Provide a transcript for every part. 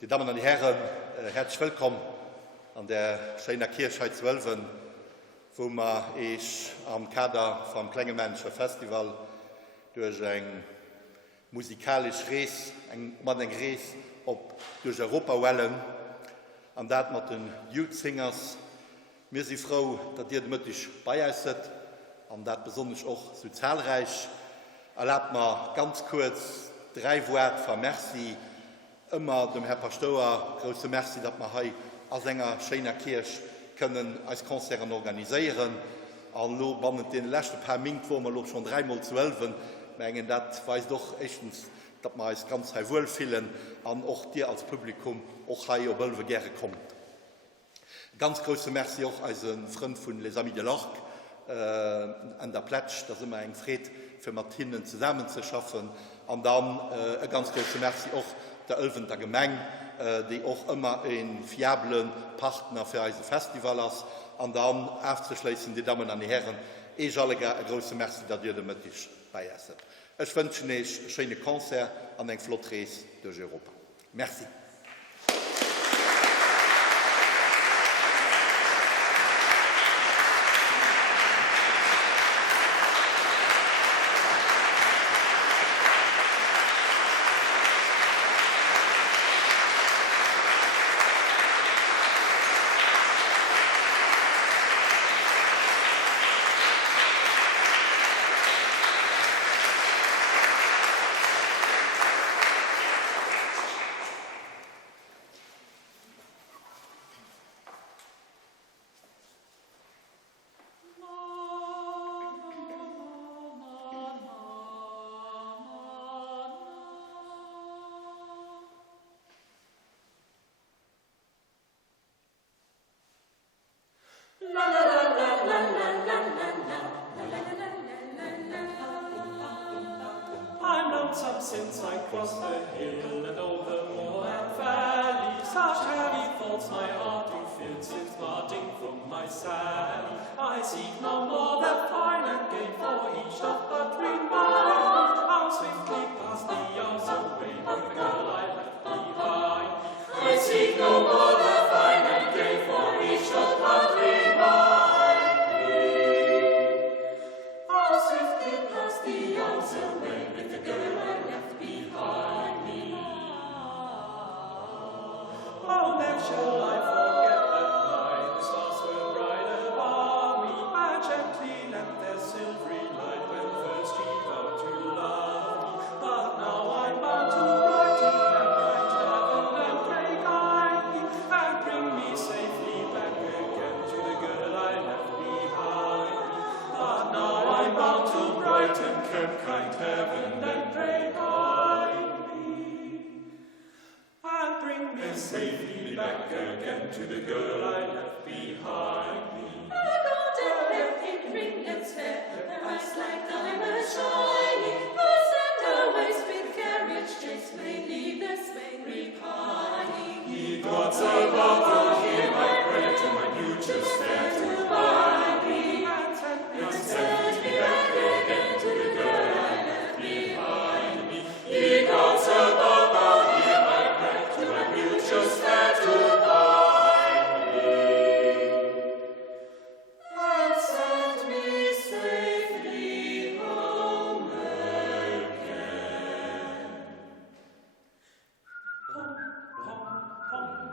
Die Damen und Herren, herzlich willkommen an der Scheiner Kirche 12, wo wir am Kader vom Klingelmenscher Festival durch ein musikalisches Reis, ein Reis durch Europa wollen, und das mit den Youth Singers. Wir sind froh, dass ihr mit uns bei uns seid, und das besonders auch so zahlreich. Erlaubt mir ganz kurz 3 Worte von Merci. Immer dem Herr Pastor, große Merci, dass wir hier als einer schönen Kirche können als Konzerte organisieren. Und in den letzten paar Minuten, wo wir schon 3x12, mengen, das weiß doch erstens, dass wir uns ganz wohlfühlen und auch dir als Publikum auch hier auf Wölfe gerne kommt. Ganz große Merci auch als ein Freund von Les Amis de l'Arc an der Plätsch, das ist immer ein Fried für Martinen zusammen zu schaffen. Und dann ein ganz große Merci auch der Ölventer Gemeng, die auch immer ein fiablen Partner für unser Festival ist. Und dann aufzuschließen, die Damen und Herren, ich alle ein großes Merci, dass ihr damit bei uns seid. Ich wünsche euch ein schönes Konzert und ein Flotreis durch Europa. Merci. Since I crossed the hill and over moor and valley, such heavy thoughts my heart do feel since parting from my Sally. I seek no more the fine and gain for each dot but remind how swiftly passed the hours away with the girl I left behind. I seek no more the fine and gain for each dot but remind me how swiftly passed the hours away with the girl I left behind me. How then shall I forget that night the stars were bright above me and gently lent their silvery light when first she vowed to love me. But now I'm bound to brighten and bright heaven and pray guide me and bring me safely back again to the girl I left behind me. But now I'm bound to brighten kind heaven and pray guide me and bring me safely back again to the girl I left behind me. The golden hair in ringlets fair, her eyes like diamonds shining, horse and always with carriage chase may needless repining. Ye gods above, oh, hear my prayer to my new just there to bind me and send me back again to the girl I left behind me. Ye gods above, oh, hear my prayer to my new just there to bind me and send me safely home again. Home, home, home.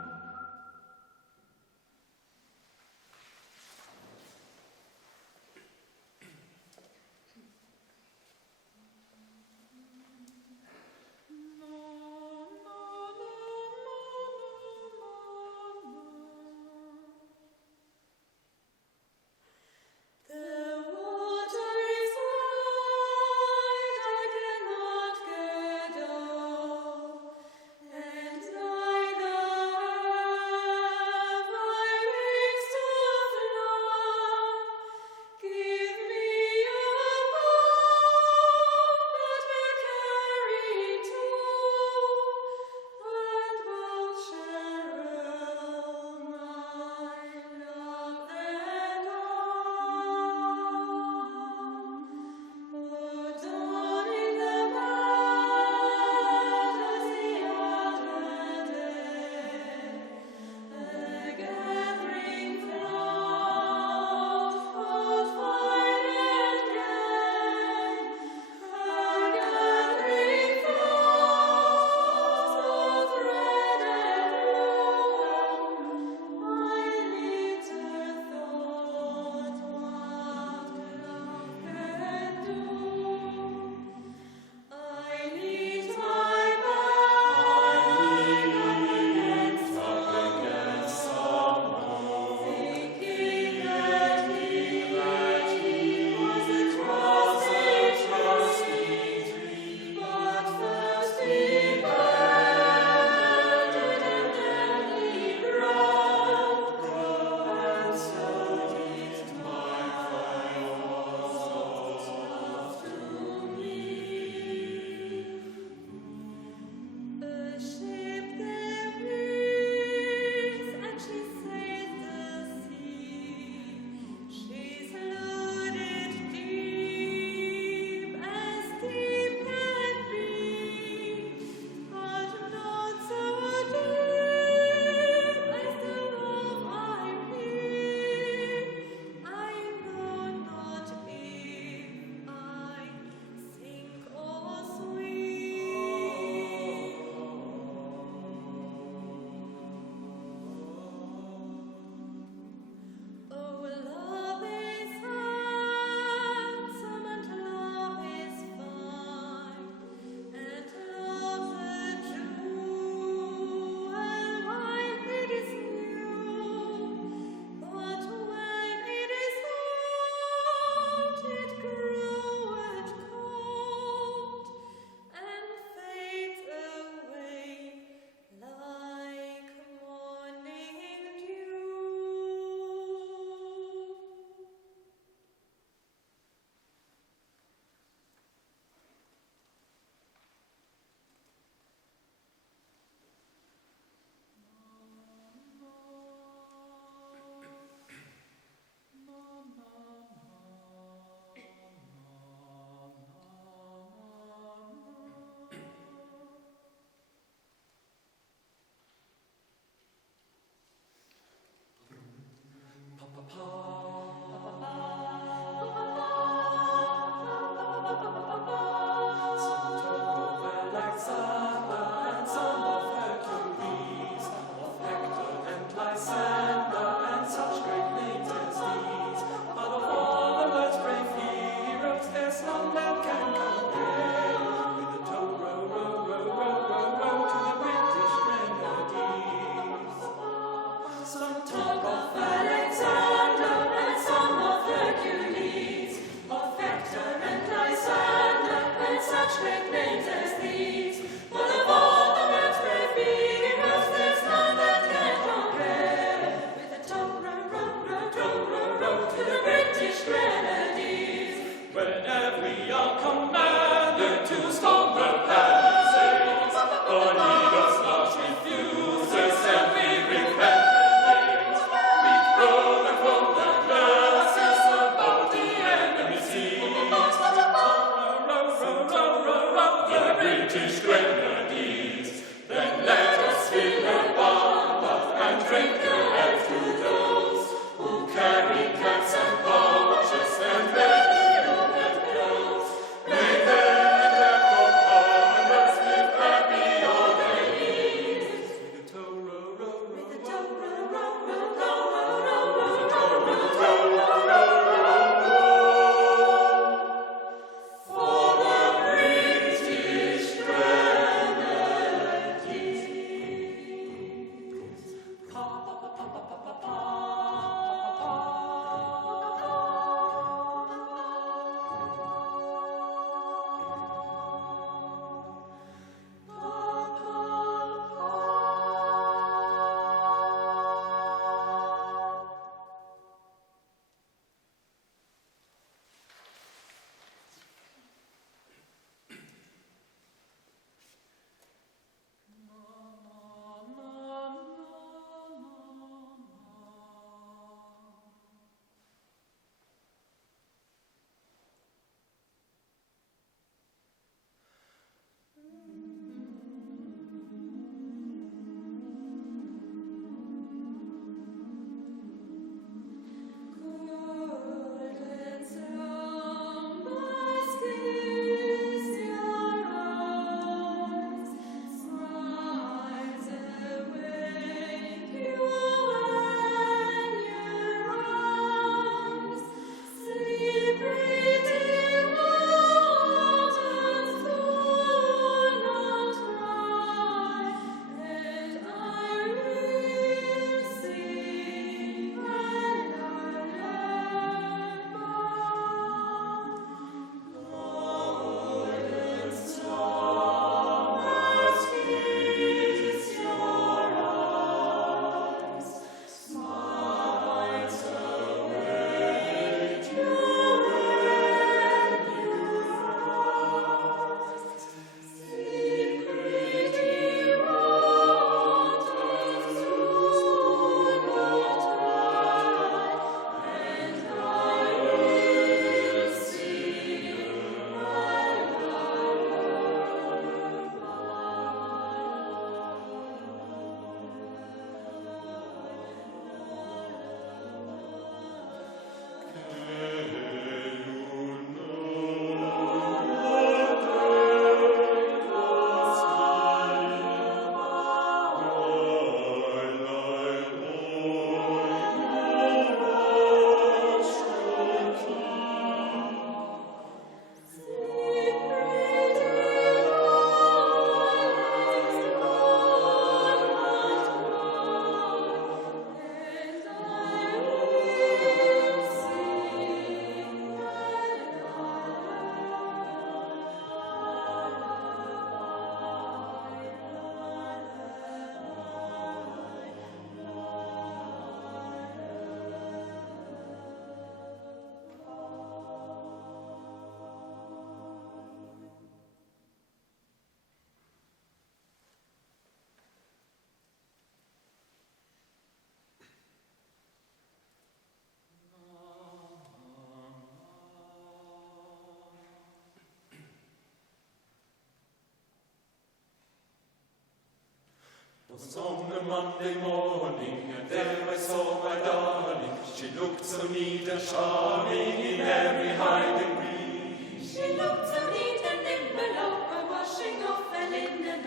'Twas on a Monday morning, and there I saw my darling. She looked so neat and charming in every high degree. She looked so neat and nimble, oh, washing off her linen,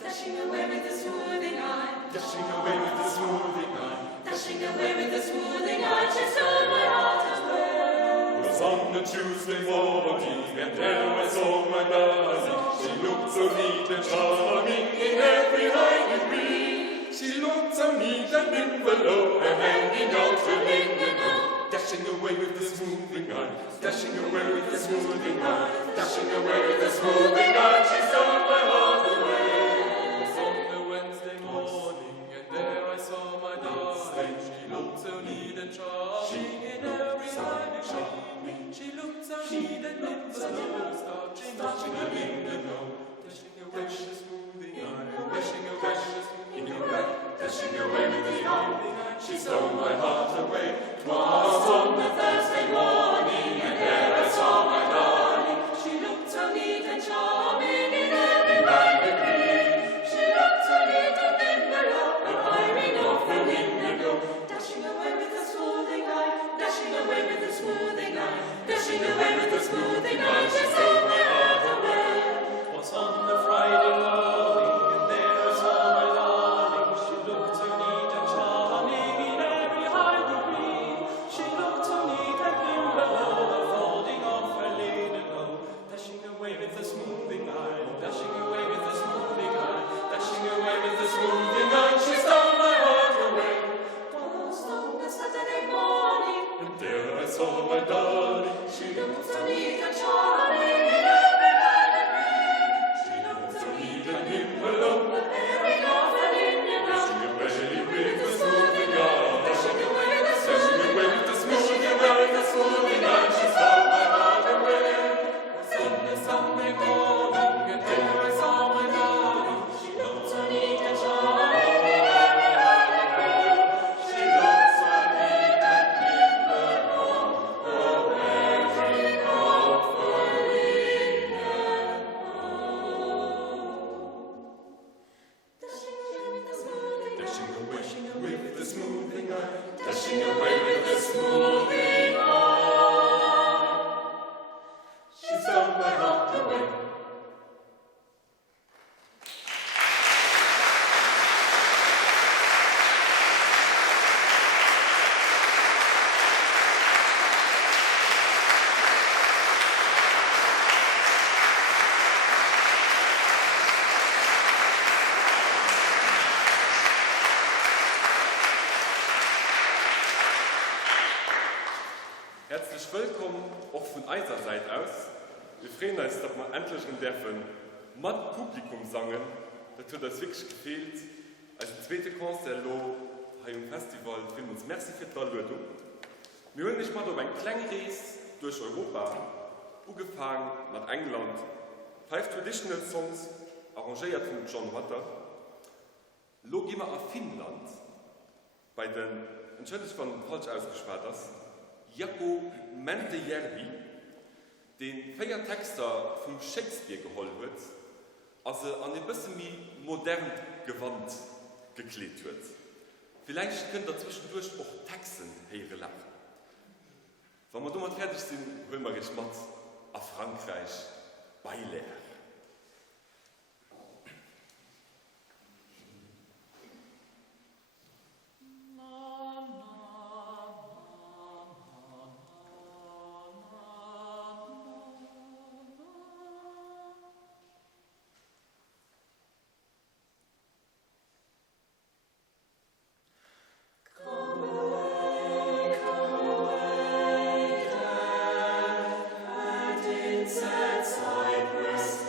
dashing away with a smoothing eye, Dashing away with the smoothing eye. dashing away with a smoothing eye. She stole my heart away. It was on a Tuesday morning, and there I saw my darling. She looked so neat and charming in every high degree. She looked so neat and nimble, oh, and hanging out her linen, oh, dashing away with the smoothing eye, dashing away with the smoothing eye, dashing away with the smoothing eye. She stole my heart away. It was on a Wednesday morning, and there I saw my darling. She looked so neat and charming in every high degree. She looked so neat and nimble, starching her linen, oh, dashing away with the smoothing eye, dashing away with the smoothing eye, dashing away with the smoothing eye. She stole my heart away. 'Twas on a Thursday morning, and there I saw my darling. She looked so neat and charming in every right degree. She looked so neat and nimble, oh, admiring off her linen, oh, dashing away with a smoothing eye, dashing away with a smoothing eye, dashing away with a smoothing eye. She stole my heart away. 'Twas on a Friday morning, and there I saw my darling. She looked so neat and charming in every high degree. She looked so neat and nimble, oh, folding off her linen, oh, dashing away with the smoothing eye, dashing away with the smoothing eye, dashing away with the smoothing eye. She stole my heart away. 'Twas on a Saturday morning, And there I saw my darling. she looked so neat and charming in every right degree. She looked so neat and nimble, oh, Admiring off her linen, oh, dashing away with the smoothing eye, dashing away with a dashing away with the smoothing eye, the smoothing eye. She stole my heart away. On a Sunday morning, and there I saw my darling. She looked so neat and charming in every high degree. She looked so neat and nimble, oh, wearing off her linen, dashing away with the smoothing eye, dashing away with the smoothing eye. She stole my heart away. Herzlich willkommen auch von unserer Seite aus. Wir freuen uns, dass wir endlich dürfen mit Publikum singen. Das hat uns wirklich gefehlt. Als zweite Konzert hier im Festival fühlen wir uns merci für die Einladung. Wir haben nicht mal eine kleine Reise durch Europa, angefangen mit England. 5 Traditional Songs, arrangiert von John Water. Lo gehen wir auf Finnland, bei den, entschuldigt von falsch ausgesprochen ist, Jaakko Mäntyjärvi, den Feiertexter von Shakespeare geholt wird, also an ein bisschen wie modern Gewand geklebt wird. Vielleicht könnt ihr zwischendurch auch Texten hören lachen. Wenn wir damit fertig sind, wollen wir gespannt auf Frankreich Beilehr. Cyprus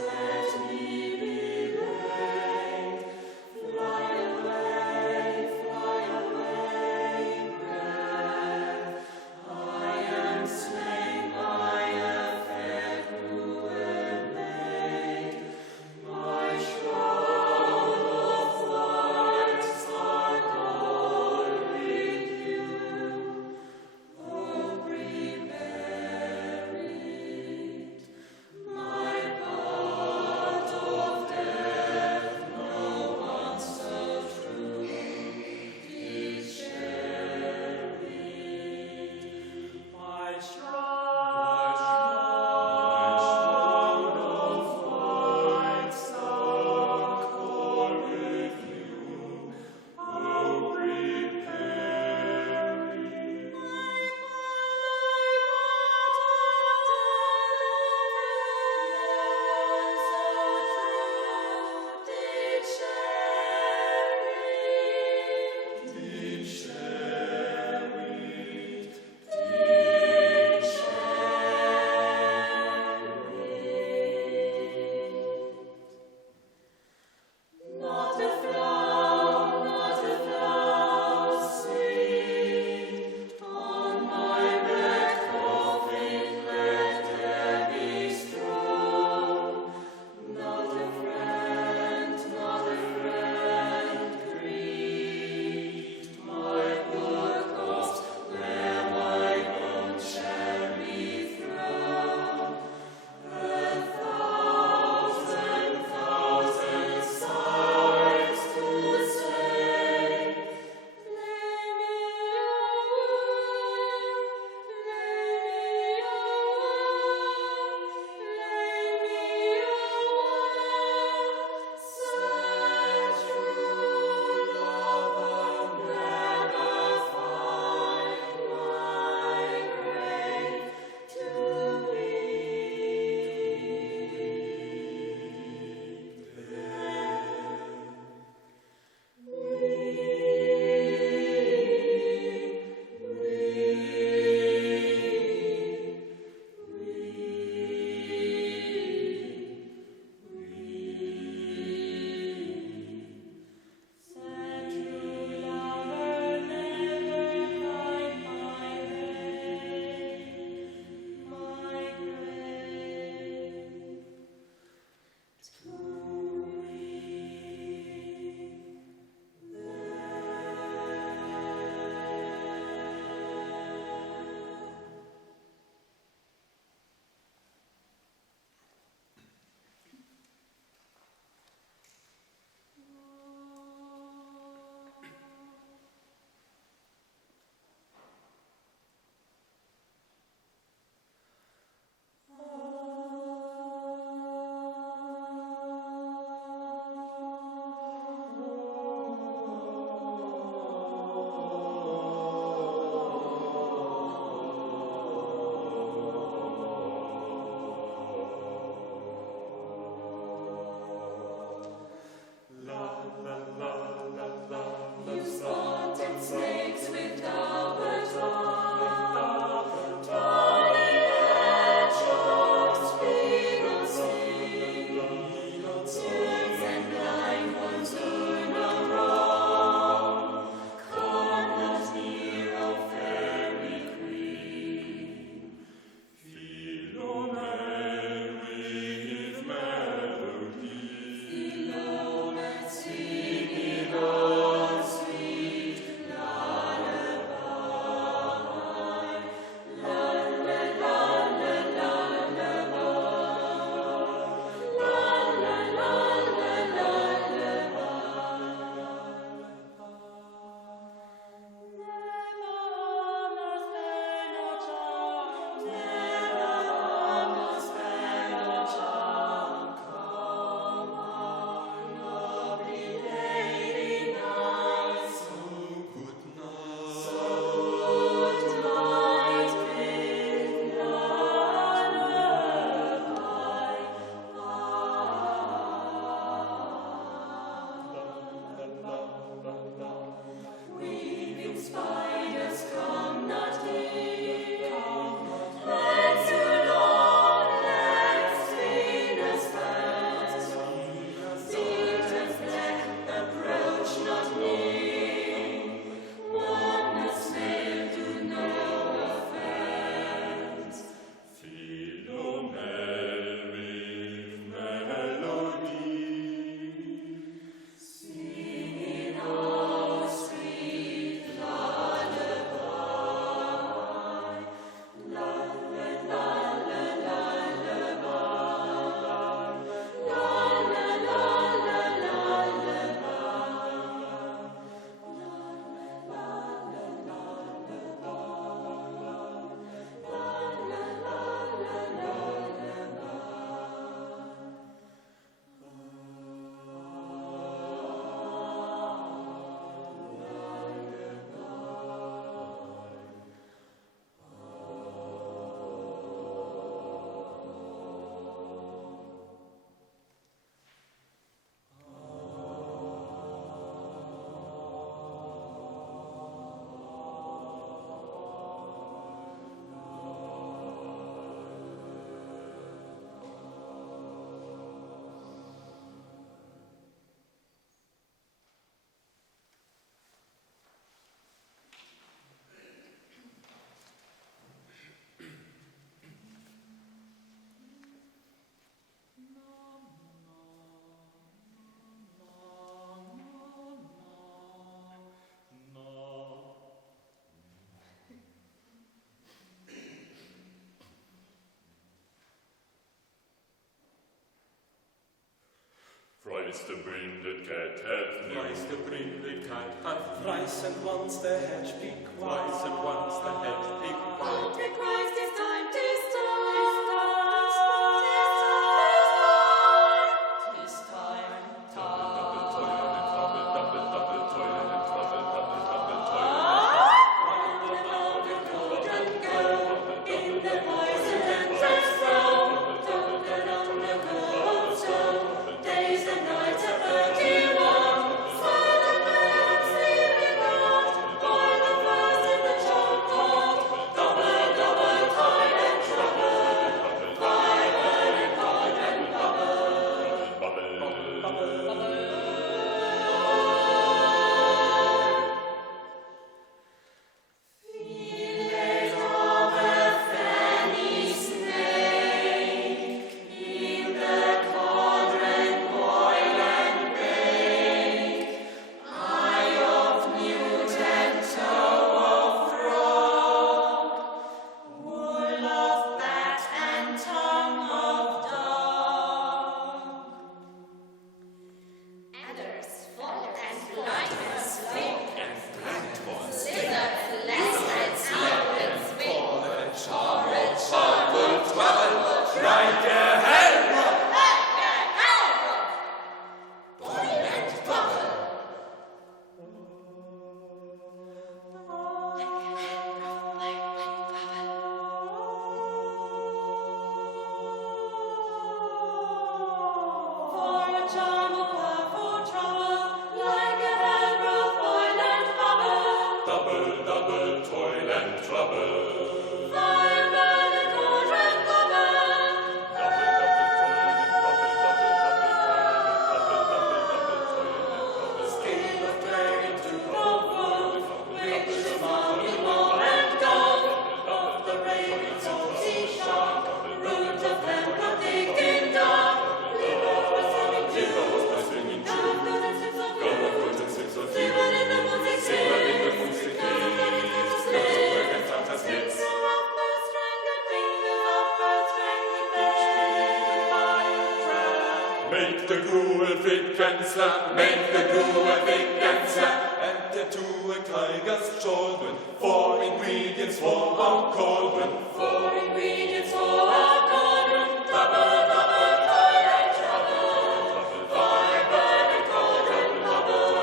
Preisterbrindetkeit hath new. Preisterbrindetkeit hath thrice, and once the hedge be quiet, and once the hedge be quiet. Antichrist is time, tis time. Tis time, Double time. toilet, double toilet, In the poison and transform, token on the cold days and nights are 31. Silent man sleeping out, by the first in the chokehold. Double, double, time and trouble. Fire and cold and Fillet of a fenny snake, in the cauldron boil and bake. Eye of newt and toe of frog, wool of bat and tongue of dog. Adders, fall and blindness, slink and lizards, less and seal and swing. Horrid, horrid, trouble, Like a hell! like a hell! Boil and bubble. For a charm of her, for trouble, like a hell broth, boil and bubble. double, double, toil and trouble. Fire burn and cauldron bubble. Skin of dragon to wool, rich among more and gold. Of the raven salty shark, root of them thick and dark. Liver for swimming Jew, God of good and six of good. Liver in the music scene, Six are up her strangled fingers, up her strangled flesh. Make the gruel thick and slap, make the gruel thick and slap. Enter to a tiger's children, 4 ingredients for our cauldron. 4 ingredients for our cauldron, double, double, toil and trouble. Fire burn and cauldron bubble.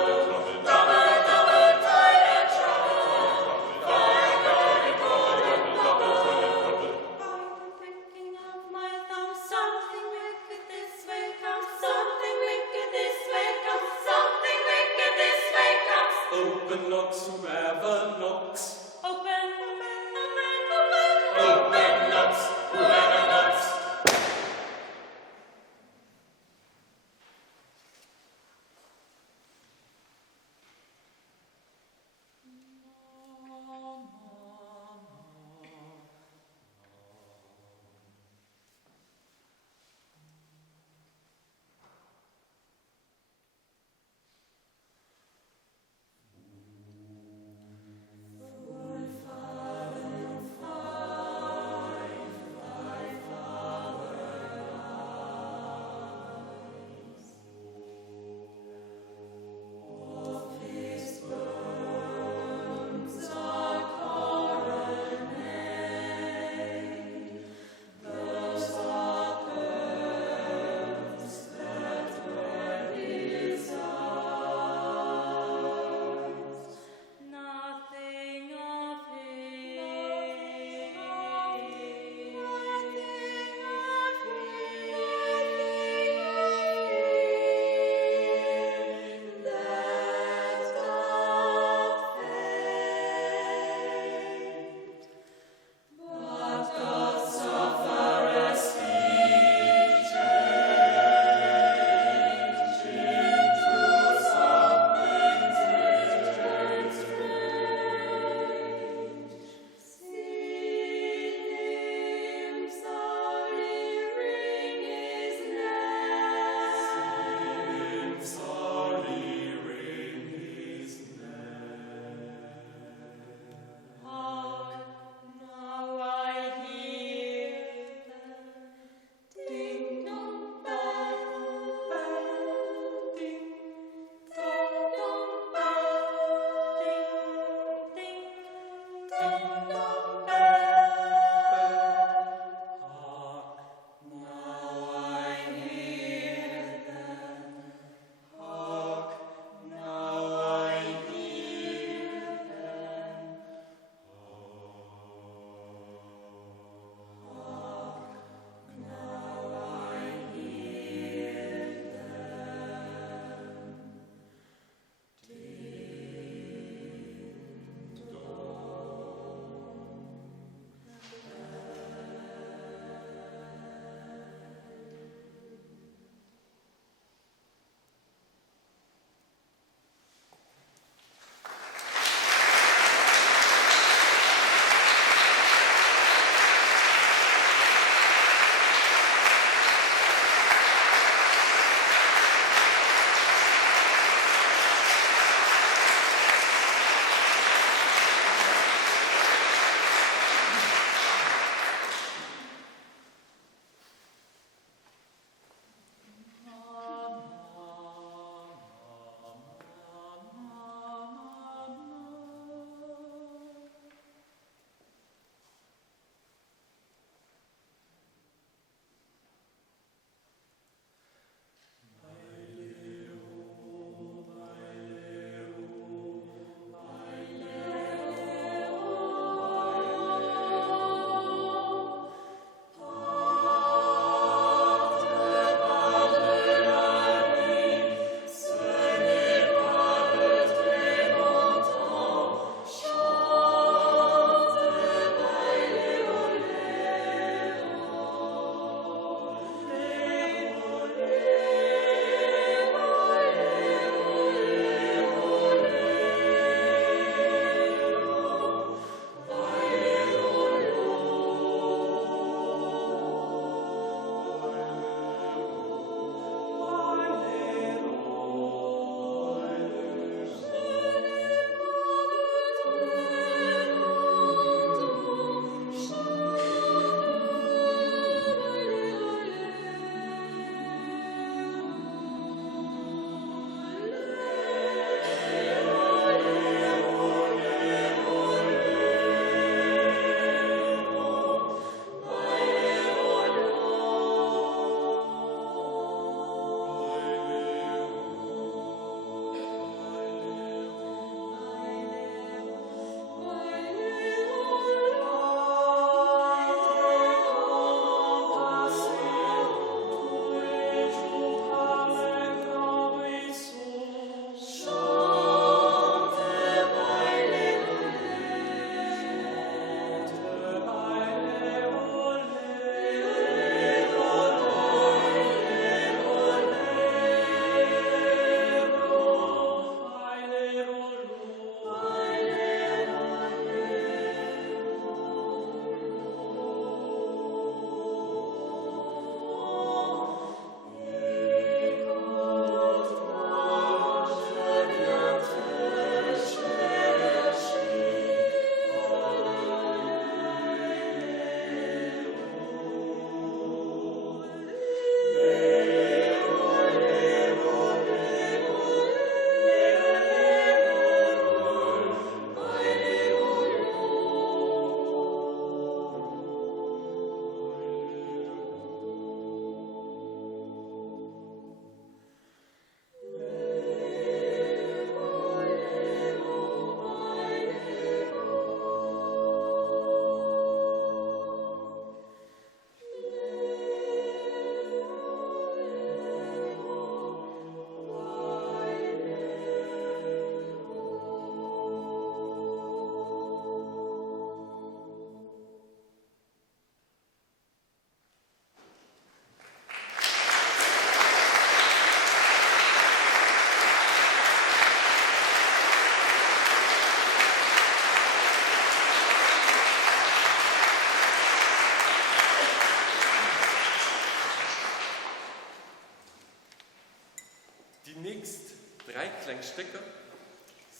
Double, double, toil and trouble. Fire burn and cauldron bubble. By the pricking of my thumb, something wicked this way comes. Something wicked this way comes. Something wicked this way comes. Open knocks, whoever knocks. Open, open, open, open. Open knocks, whoever knocks. Fire,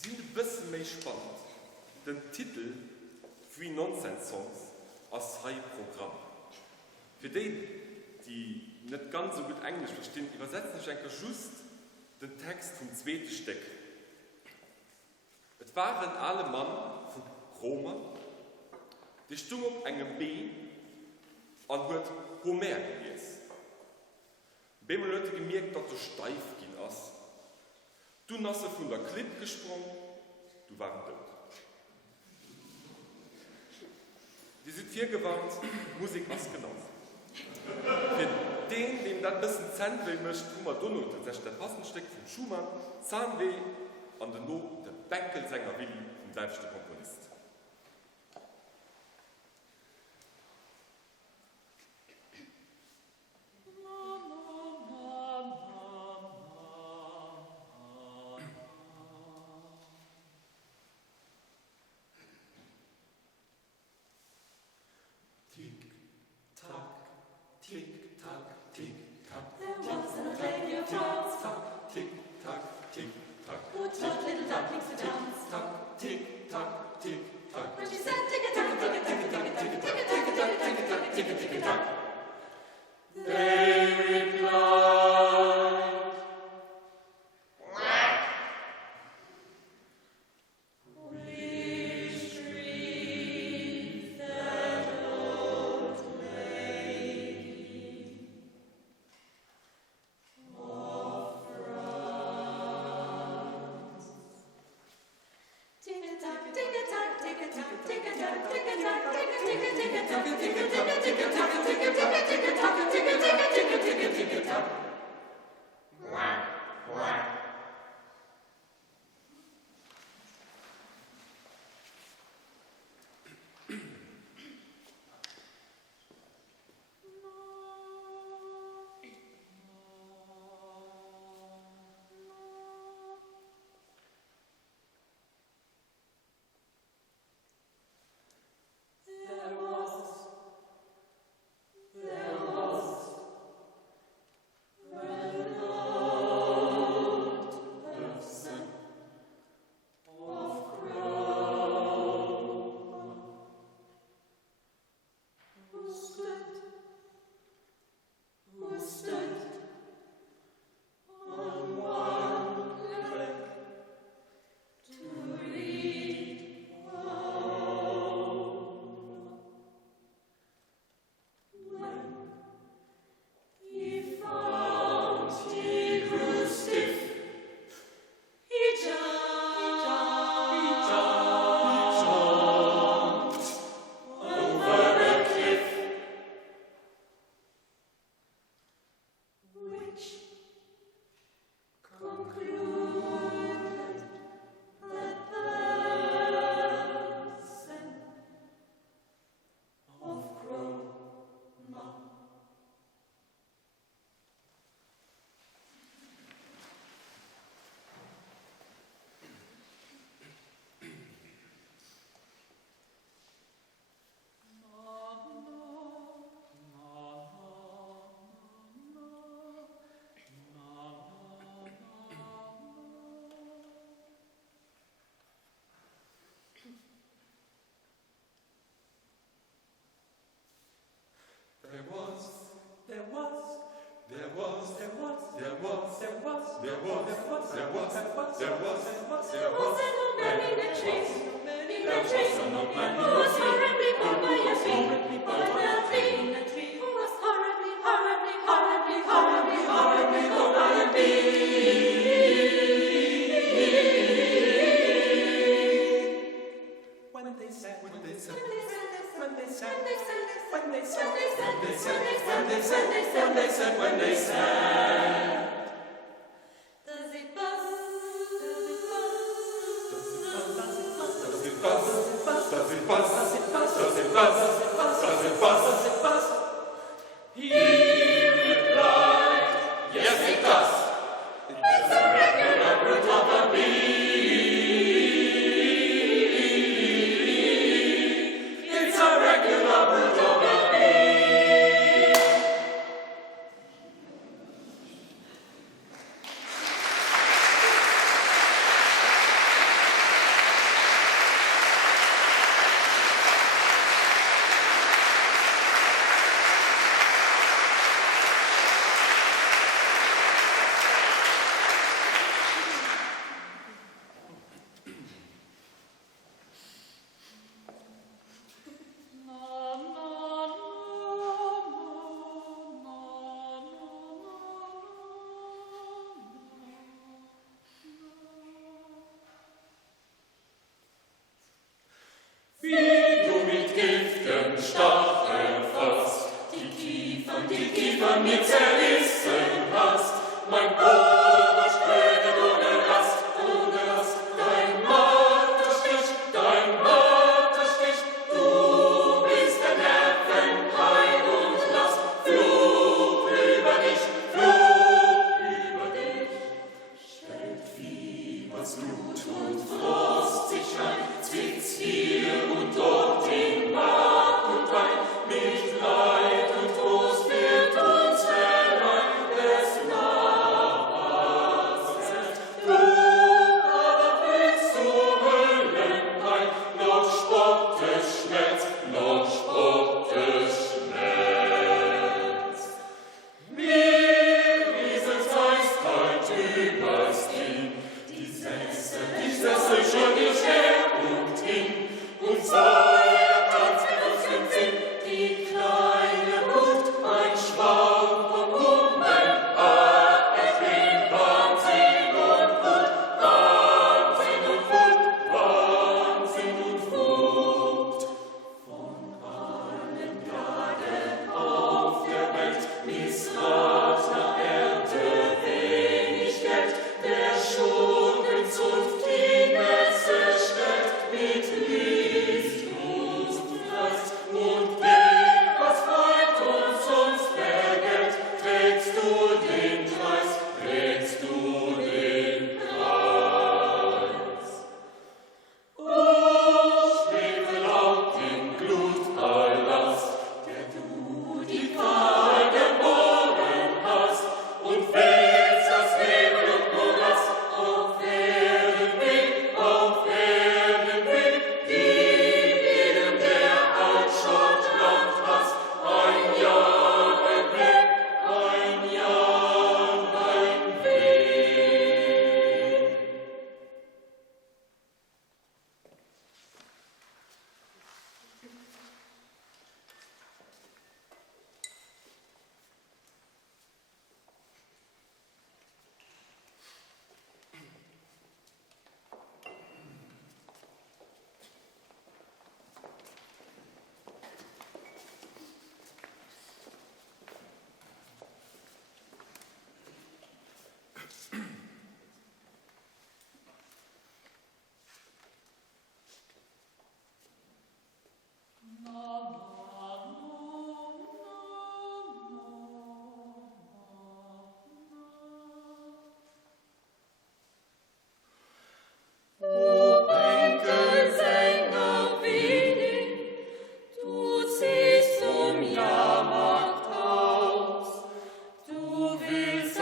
sind ein bisschen mehr spannend. Den Titel Free Nonsense Songs als High-Programm. Für die, die nicht ganz so gut Englisch verstehen, übersetzen ich einfach just den Text vom zweiten Stück. Es waren alle Mann von Roma, die stungen auf einem B und wird Homer gelesen. Wenn man Leute gemerkt, dass du steif ging hast, du nasse von der Klippe gesprungen, du warst tot. Die sind hier gewarnt, Musik was genauso. Für den, dem das ein bisschen Zahnweh möchte, Thomas Donut, das ist der Passenstück von Schumann, Zahnweh und dann noch der Bänkelsänger Willi, dem selbst Komponist.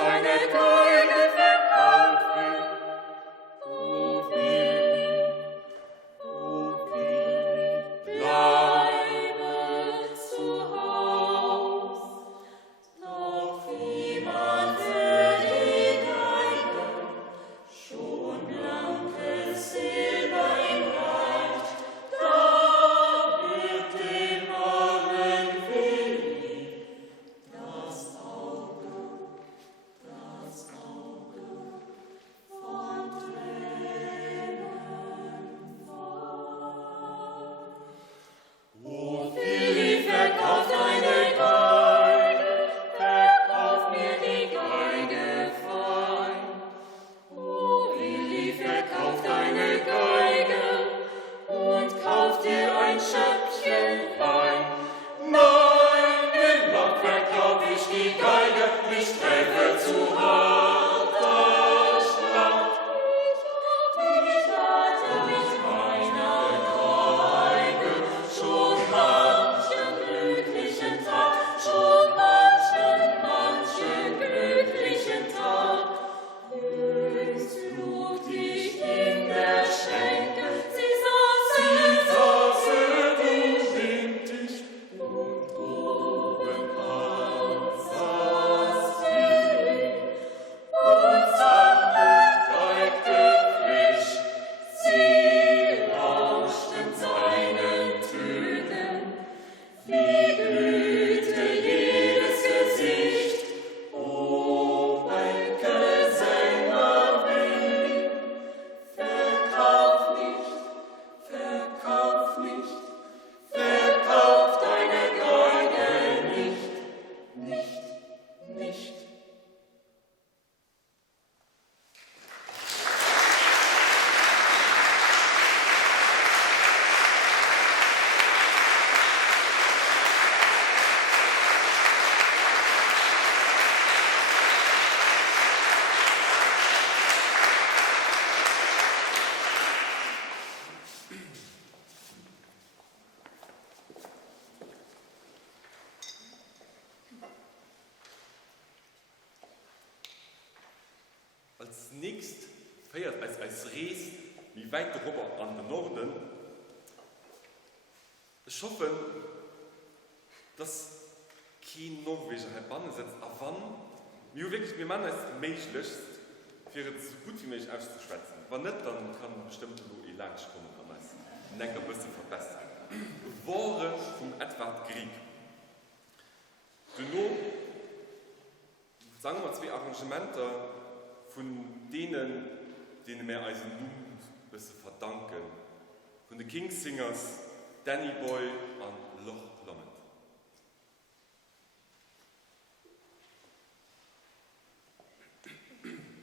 Deine Keule als nächst feiert als Rees wie weit darüber an den Norden. Ich hoffe, dass kein Norweger herbeisetzt, aber wann wirklich wie man es möglich für es so gut wie möglich auszuschwätzen. Wenn nicht, dann kann bestimmt nur Lunch kommen und es ein bisschen verbessern. Worte von Edward Grieg. Nun, sagen wir zwei Arrangementen von denen wir als nun ein bisschen verdanken. Von den Kingsingers Danny Boy und Loch Lomond. Thank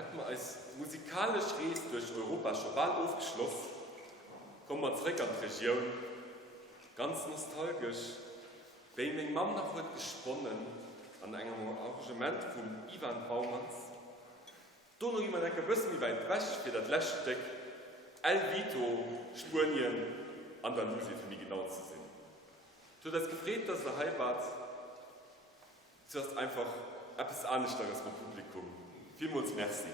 hätten wir als musikalisch Reis durch Europa schon bald aufgeschlossen. Kommen wir zurück an die Region. Ganz nostalgisch. Wenn mein Mann noch heute gesponnen an einem Arrangement von Ivan Baumanns, da noch jemand ein bisschen wie weit weg für das letzte Stück El Vito, Spanien, Andalusien für mich genau zu sehen. Du hast gefreut, dass er heiratet. Zuerst einfach etwas Anstrengendes vom Publikum. Vielmals merci.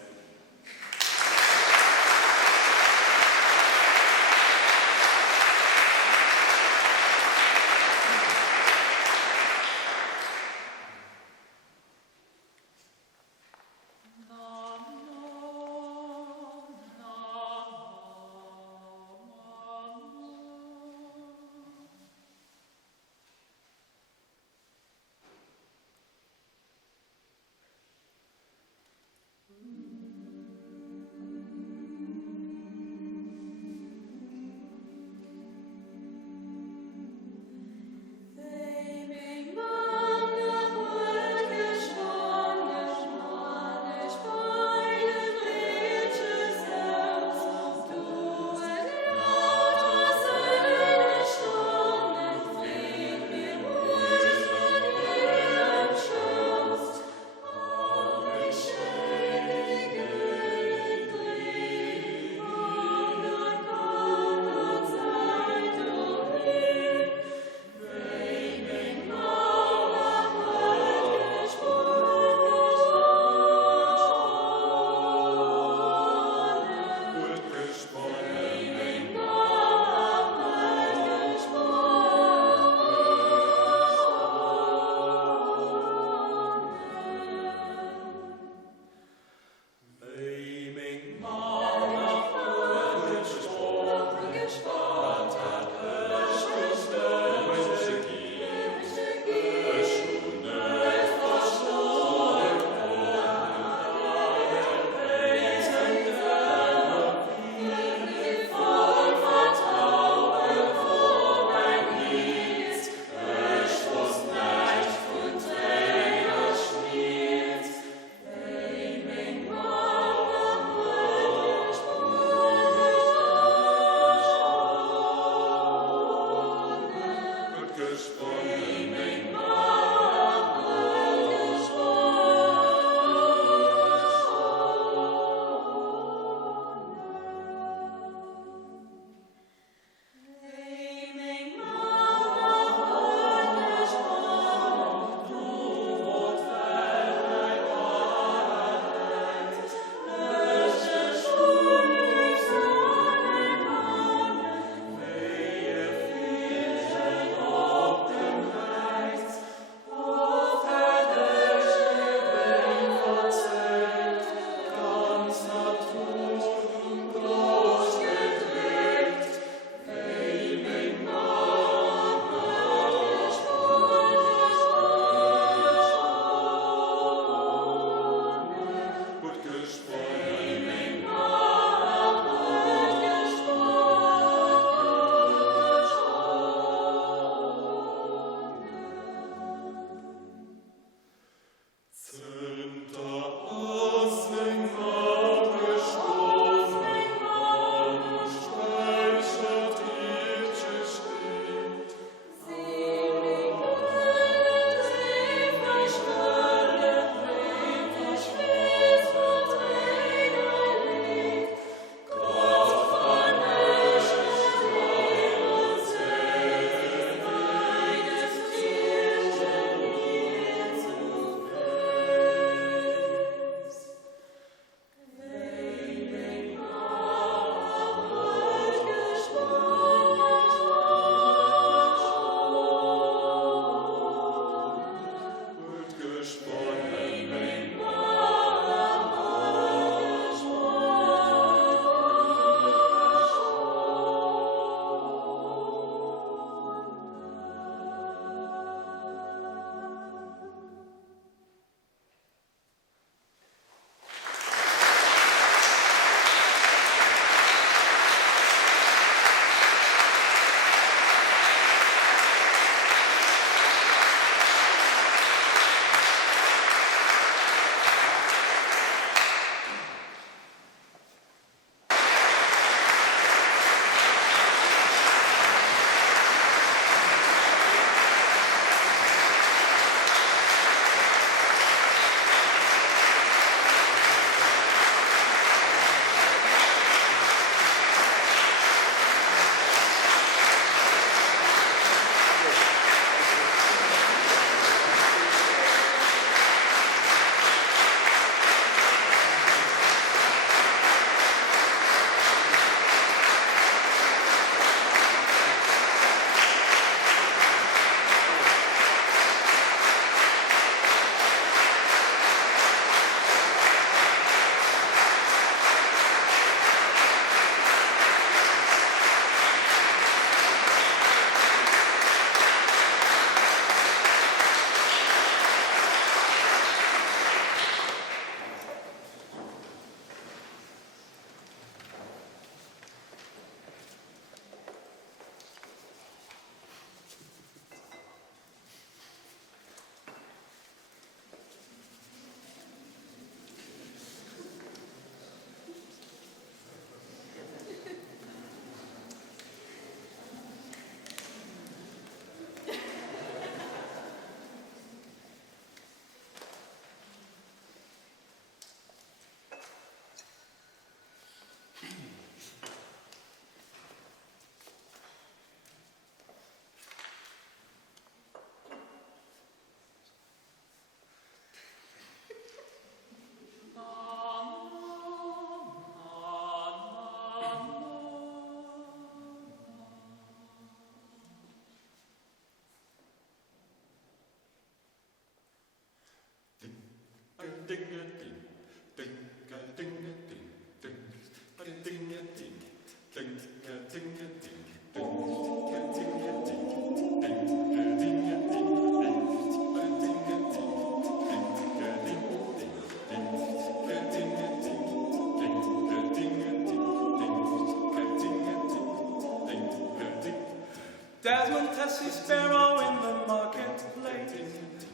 Desmond Tessie Sparrow in the marketplace.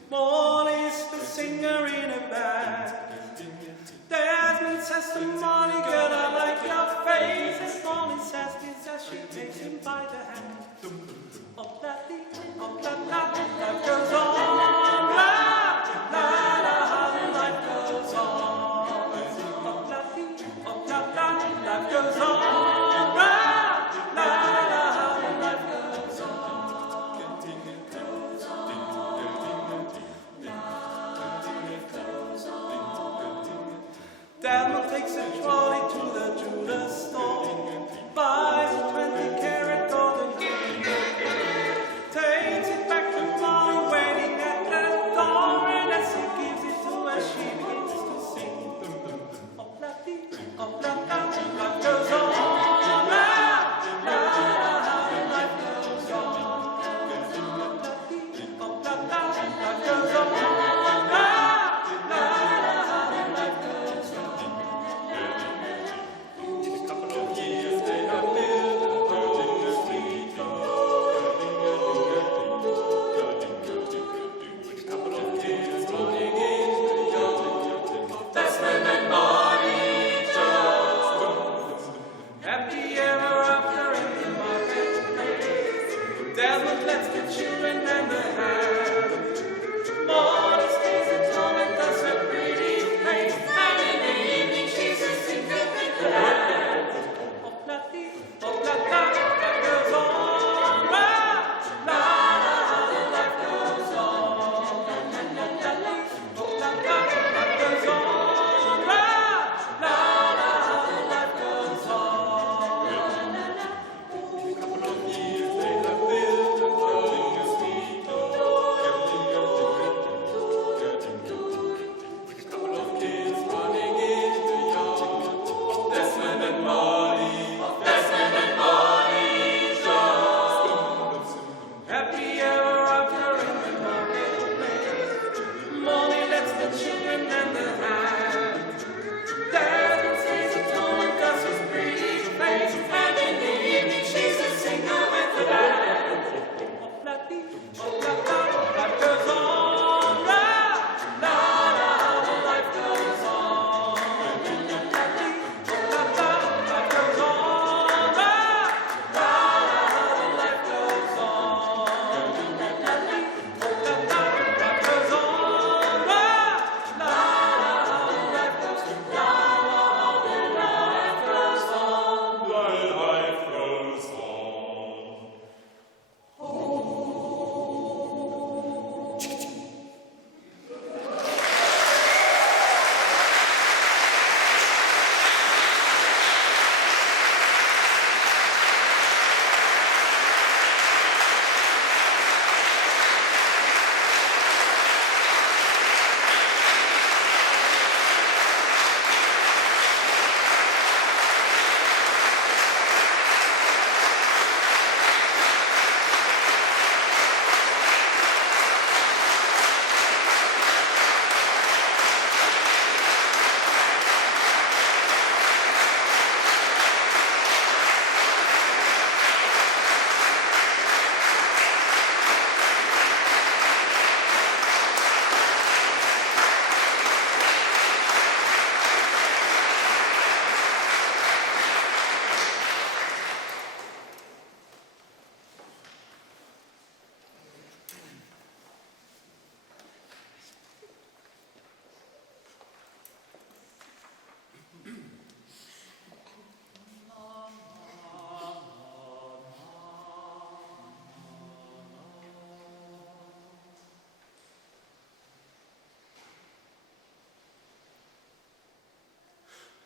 Molly's the singer in a band. Desmond says to Molly, girl, I like your face. As Molly says this as she takes him by the hand. Oh, that life goes on. La, la, la, life goes on. Oh, life goes on. Dad takes a trolley to the jeweler store, buys a 20-carat golden key, takes it back to Molly waiting at the door, and as he gives it to her, she begins to sing. Oh, life goes on. La, life goes on. Oh, life goes on.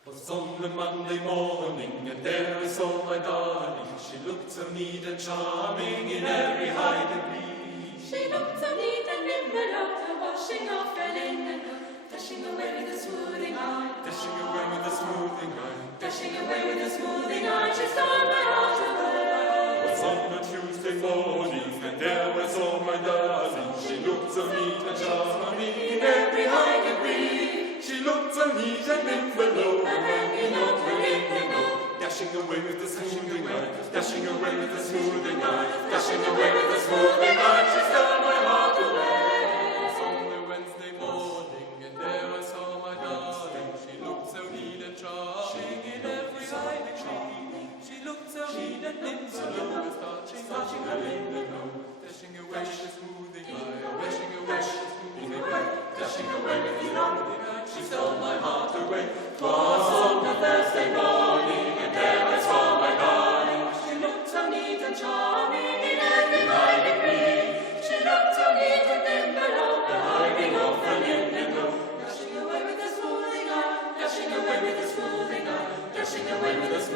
Was on a Monday morning, and there I saw my darling. She looked so neat and charming in every high degree. She looked so neat and nimble after washing off her linen, dashing away with a smoothing eye, Dashing away with a smoothing eye. dashing away with a smoothing eye. She stole my heart away. Was on a Tuesday morning, and there I saw my darling. She looked so neat and charming in every high degree. She looked so neat and nimble, Hanging on her linen, dashing away with the smoothing eye, dashing away with the smoothing eye, dashing away dashing away with a